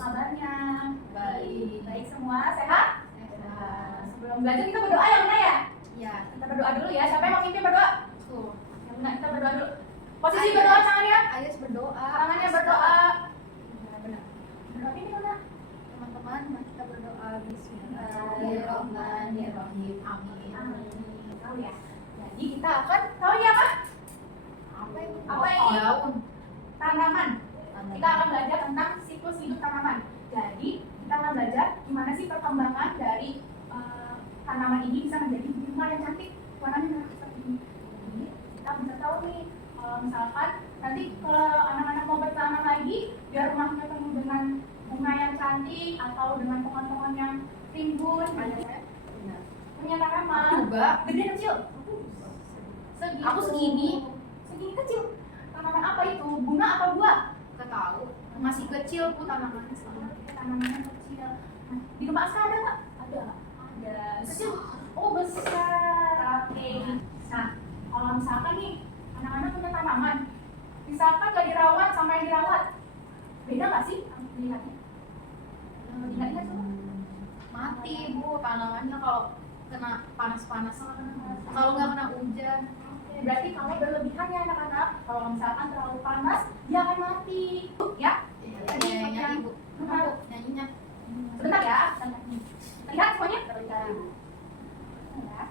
kabarnya? Baik. Baik semua, sehat? Sehat. Sebelum belajar kita berdoa ya Luna ya? Iya. Kita berdoa dulu ya. Siapa yang mau pimpin berdoa? Tuh. Ya Luna, kita berdoa dulu. Posisi Ayo. berdoa tangannya. Ayo berdoa. Tangannya berdoa. Ya, benar. Berdoa ini Luna. Teman-teman, mari kita berdoa. Bismillahirrahmanirrahim. Amin. Amin. Tahu ya? Jadi kita akan tahu ya apa? Apa itu? Apa ini? Daun. Tanaman. Kita akan belajar tentang siklus hidup tanaman. Jadi kita akan belajar gimana sih perkembangan dari tanaman ini bisa menjadi bunga yang cantik, warnanya merah seperti ini. Jadi kita bisa tahu nih, kalau misalkan nanti kalau anak-anak mau bertanaman lagi, biar rumahnya penuh dengan bunga yang cantik atau dengan pohon-pohon yang rimbun. Punya tanaman. Juga. Gede kecil. Aku segini. Segini kecil. Tanaman apa itu? Bunga apa buah? Gak tahu. Masih kecil pun tanamannya. Tanamannya kecil. Nah, di rumah Aska ada nggak? Ada. Kecil. Oh besar. Oke. Nah, kalau misalkan nih anak-anak punya tanaman, misalkan gak dirawat sama yang dirawat, beda nggak sih dilihatnya? Dilihatnya tuh Mati bu tanamannya kalau kena panas-panas. Kalau nggak kena hujan. berarti kalau berlebihan ya anak-anak, kalau misalkan terlalu panas, dia akan mati. Ya? Tadi Nyanyi bu. Benar. Nyanyinya. Sebentar ya, lihat semuanya. Ya.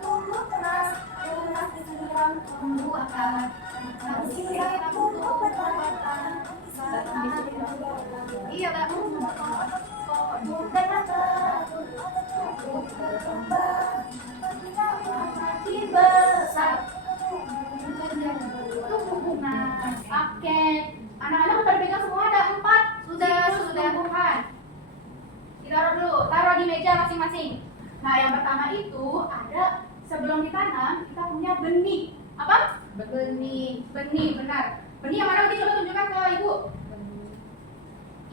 Tumbuh keras, keras disiram, tumbuh akar. Harus siap untuk bertahan. Iya kak. Bukan berkembang, makin besar. Tumbuh bunga. Oke, anak-anak udah pegang semua, ada 4 siklus tumbuhan. Ditaruh dulu, taruh di meja masing-masing. Nah, yang pertama itu ada sebelum ditanam kita punya benih. Apa? Benih. Benih, benar. Benih yang mana? Benih coba tunjukkan ke ibu.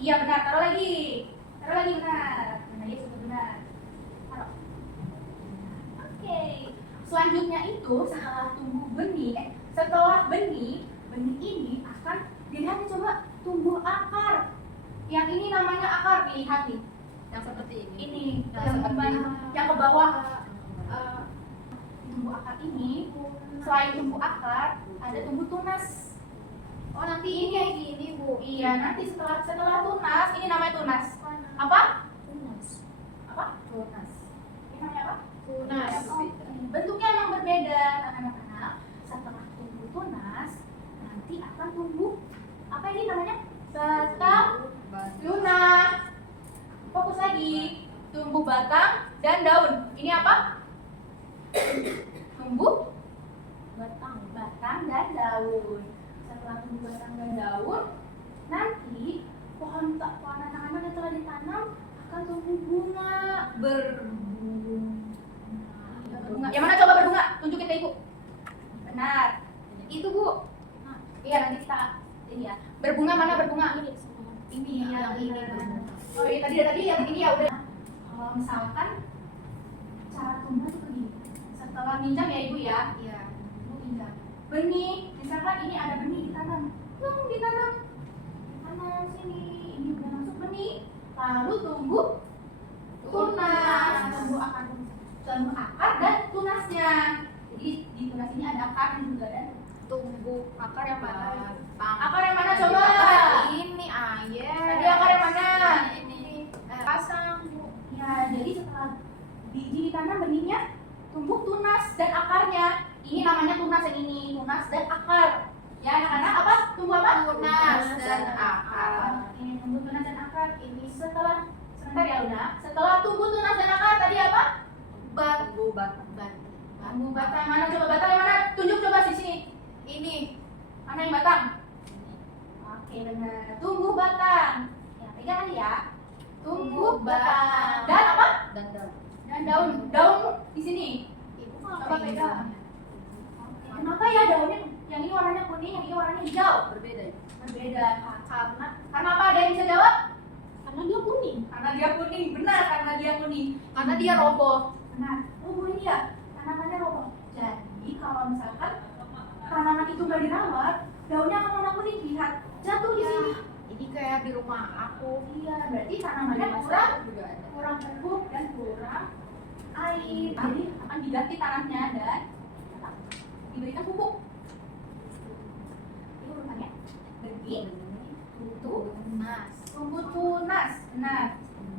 Iya benar, taruh lagi. Taruh lagi benar. Benar, iya sudah benar. Taruh. Oke. Selanjutnya itu setelah tumbuh benih, setelah benih ini akan dilihat nih coba tumbuh akar. Yang ini namanya akar, lihat nih. Yang seperti ini. Ini Yang yang ke bawah. Tumbuh akar ini, selain tumbuh akar, ada tumbuh tunas. Oh nanti ini bu. Iya, nanti setelah tunas, ini namanya tunas. Apa? Tunas. Apa? Tunas. Ini namanya apa? Tunas. Bentuknya memang berbeda, anak-anak. Setelah tumbuh tunas, nanti akan tumbuh apa ini namanya? Batang lunak. Fokus lagi. Tumbuh batang dan daun. Ini apa? Tumbuh batang dan daun. Setelah tumbuh batang dan daun, nanti pohon anak-anak yang telah ditanam akan tumbuh bunga. Berbunga. Yang mana coba berbunga? Tunjukin ke ibu. Benar. Itu bu. Nah, iya nanti kita ini ya. Berbunga mana berbunga? Ini yang ini. Oh iya tadi yang ini ya udah. Kalau misalkan cara tumbuh itu begini. Setelah minjam ya ibu ya. Iya. Ibu minjam. Benih, misalkan ini ada benih ditanam. Ditanam sini. Ini udah masuk benih. Lalu tumbuh tunas. Tumbuh akar dan tunasnya. Jadi di tunas ini ada akar dan juga ada Tumbuh akar yang mana? akar yang mana coba? Ini ayah. Tadi akar yang mana? Ini. Pasang bu. Ya, jadi setelah biji ditanam benihnya tumbuh tunas dan akarnya. Ini namanya tunas yang ini, tunas dan akar. Ya, anak-anak apa? Tumbuh apa? Tunas dan akar. Ini tumbuh tunas dan akar. Ini sebentar ya Luna. Setelah tumbuh tunas dan akar tadi apa? Bambu batang. Tumbuh batang. Mana coba batang yang mana? Tunjuk coba di sini. Ini. Mana yang batang? Oke, benar. Tumbuh batang. Ya, pegang lagi ya. Tumbuh batang. Dan apa? Dan daun. Dan daun. Daun di sini. Ibu Coba pegang. Kenapa ya daunnya yang ini warnanya kuning, yang ini warnanya hijau? Berbeda ya? Berbeda. Karena apa? Ada yang bisa jawab? Karena dia kuning. Karena dia kuning. Benar, karena dia kuning. Karena dia roboh. Benar. Roboh ini ya. Tanamannya roboh. Jadi kalau misalkan tanaman itu nggak dirawat, daunnya akan warna kuning. Lihat, jatuh di sini. Ini kayak di rumah aku. Iya, berarti tanamannya kurang terbuk dan kurang air. Jadi akan diganti tanahnya dan diberikan pupuk. Ini urutannya. Benih, Tunas. tumbuh tunas. Benar.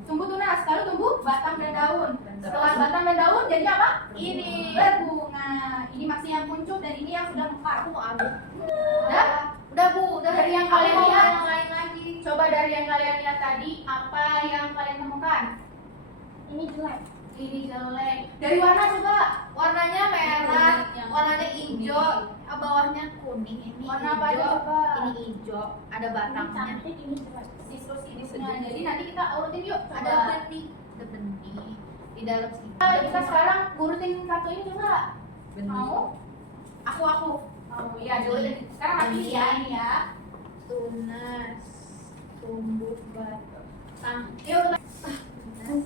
Tumbuh tunas, lalu tumbuh batang dan daun. Setelah batang dan daun jadi apa? Ini. Berbunga. Ini masih yang kuncup dan ini yang sudah mekar. Aku mau ambil. Udah Bu, dari yang kalian lihat. Yang lain lagi. Coba dari yang kalian lihat tadi, apa yang kalian temukan? Ini jelek. Ini jelek. Dari warna coba. Warnanya merah, Kuning. warnanya hijau, bawahnya kuning. Ini Warna apa aja hijau, coba? ini hijau, ada batangnya. Ini jelek. Siklus hidupnya. Jadi nanti kita urutin yuk. Ada benih, di dalam sini. Kita sekarang urutin kartu ini coba. Benih. Mau? Aku. Oh iya, dulu. Sekarang habis ya ini ya. Tunas, tumbuh batang. Yuk. Tunas.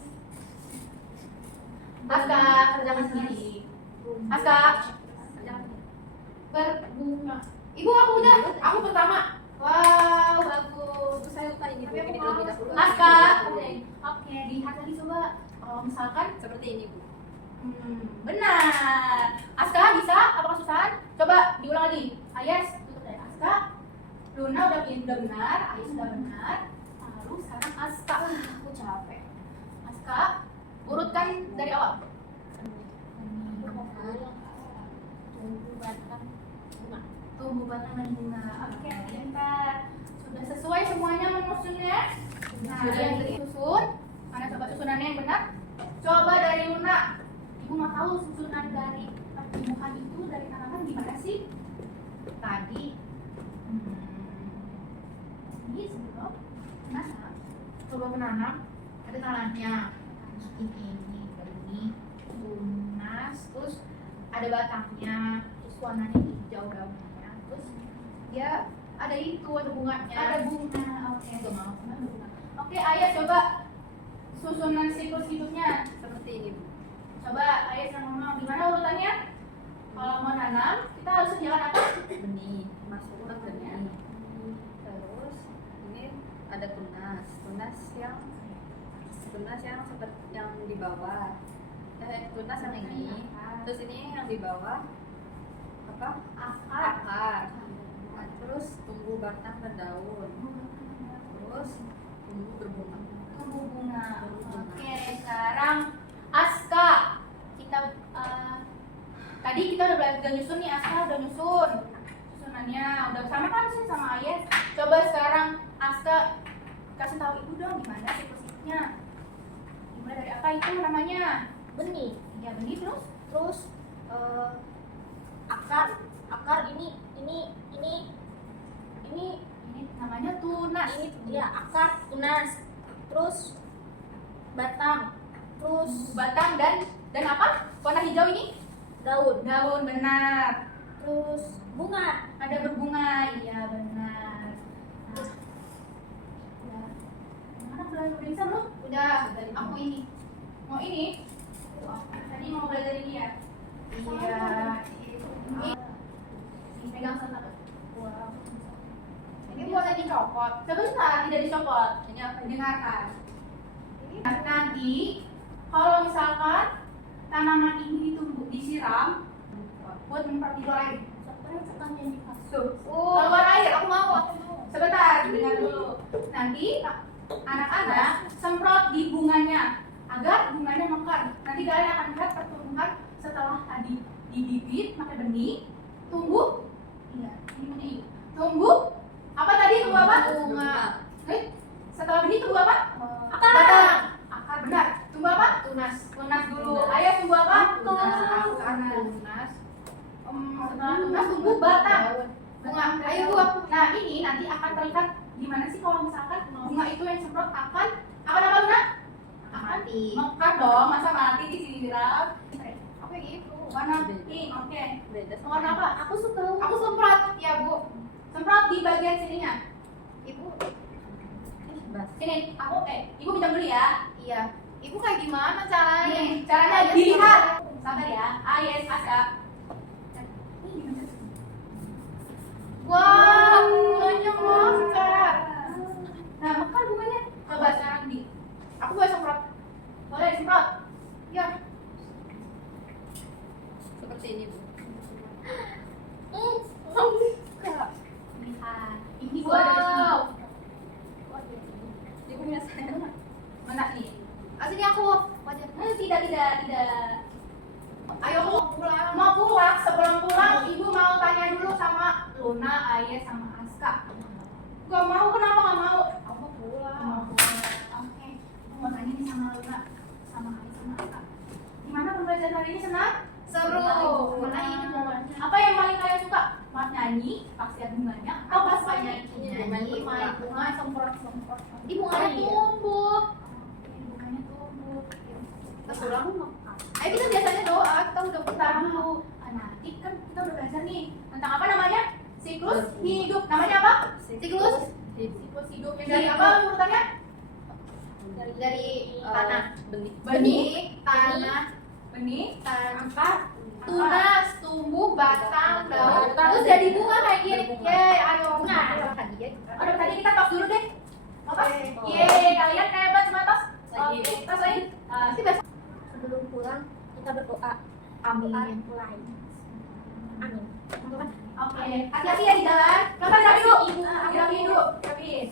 Aska, kerjakan sendiri. Aska, berbunga. Ibu aku udah. Aku pertama. Wow, bagus. Saya lupa ini Tapi aku ini mau. terlebih dahulu. Aska. Oke, lihat lagi coba. Kalau misalkan Seperti ini Bu. benar. Aska bisa? Apakah susah? Coba diulang lagi. Ayas, tutup dari Aska. Luna udah benar. Ayas sudah benar. Lalu sekarang Aska. Aku capek. Aska, urutkan dari awal. Tumbuh batang bunga. Tumbuh batang dan bunga. Oke, pintar. Sudah sesuai semuanya menyusunnya. Nah, Sudah. yang disusun. Mana coba susunannya yang benar? Coba dari Luna. Ibu mau tahu susunan dari pertumbuhan itu dari tanaman gimana sih? Tadi Ini sebelum menanam. coba menanam ada tanahnya. Ini benih, tunas, terus ada batangnya, terus warnanya hijau daunnya, terus dia ada bunganya. Ada bunga. Oke. Nggak mau. Ada bunga. Oke, Ayah coba susunan siklus hidupnya. Seperti ini Bu. Coba Ayah sama Mama gimana urutannya? Kalau mau nanam, kita harus sediakan apa? Benih, masukkan benih. Terus ini ada tunas yang seperti yang di bawah. Tunas yang ini. Terus ini yang di bawah apa? Akar. Nah, terus tumbuh batang dan daun. Terus tumbuh berbunga. Tumbuh bunga. Oke, sekarang Aska. Kita tadi kita udah nyusun nih, Aska udah nyusun susunannya. Udah sama kan sih sama Ayes. Coba sekarang Aska kasih tahu Ibu dong gimana siklus-siklusnya. Dimulai dari apa itu namanya? Benih, Ya, benih terus terus akar ini ini namanya tunas. ini ya akar tunas, terus batang, terus Batang dan apa? Warna hijau ini? daun, Daun, benar. terus bunga. Ada berbunga, iya benar. Nah, ya. Mana udah bisa belum? Udah. Aku ini. Mau ini? Tadi mau belajar ini ya? Iya. Ini pegang satu. Wow. Ini boleh dicopot. Sebentar, tidak dicopot. Ini apa? Dengarkan. Ini nanti kalau misalkan tanaman ini disiram buat menyemprot hijau air. Yang dikasih. Tuh, keluar air, aku mau. Sebentar, dengar dulu. Nanti anak-anak semprot di bunganya agar bunganya mekar. Nanti kalian akan lihat pertumbuhan setelah tadi dibibit pakai benih, tumbuh. Iya, ini punya ibu. Tumbuh apa tadi? Tumbuh apa? Bunga. Setelah benih tumbuh apa? Akar. Batang. Akar, benar. Tumbuh apa? Tunas. Tunas dulu. Tunas. Ayah tumbuh apa? Tunas. Tunas. Setelah tunas tumbuh batang. Bunga. Ayo Bu. Nah, ini nanti akan terlihat gimana sih kalau misalkan bunga itu yang semprot akan apa Luna? Mati. Mekar dong, masa mati disiram. Apa gitu? Warna pink, oke. Beda sama Warna apa? Aku suka. Aku semprot, ya Bu. Semprot di bagian sininya. Ibu. Bas. Sini, aku Ibu pinjam dulu ya. Iya. Ibu kayak gimana caranya? Nih, caranya Ayas dilihat. sama- Sabar ya. Ayes, Aska. Wow, bunganya mekar. sini Bu. Enggak. Lihat. Ini gua ada di sini. Ibu punya saya. Mana nih? Asli aku wajah. Tidak. Ayo mau pulang. Sebelum pulang, ibu mau tanya dulu sama Luna, Ayah, sama Aska. Gak mau, kenapa gak mau? Aku mau pulang. Mau pulang. Oke, aku mau tanya nih sama Luna, sama Ayah, sama Aska. Gimana pembelajaran hari ini, senang? Seru. Mana ini bunganya? Apa yang paling kalian suka? Mas nyanyi, pasti ada bunganya. Atau pas nyanyi? Main Bunga semprot. Di bunganya tumbuh. Oke, bunganya tumbuh. Pulang mau. Ayo kita biasanya doa, kita udah bentar dulu. Nanti kan kita udah belajar nih tentang apa namanya? Siklus hidup. Namanya apa? Siklus hidup. Yang dari apa urutannya? Dari tanah. Benih. Benih, tanah, angkat, tunas, tumbuh, batang, daun. Terus jadi bunga kayak gini. Yeay, ayo bunga. Aduh, tadi kita tos dulu deh. Apa? Yeay, kalian hebat semua tos. Oke, tos lagi. Sih besok. Sebelum pulang kita berdoa. Amin. Mulai. Amin. Oke, hati-hati ya di jalan. Kapan rapi dulu? Rapiin dulu. Rapiin.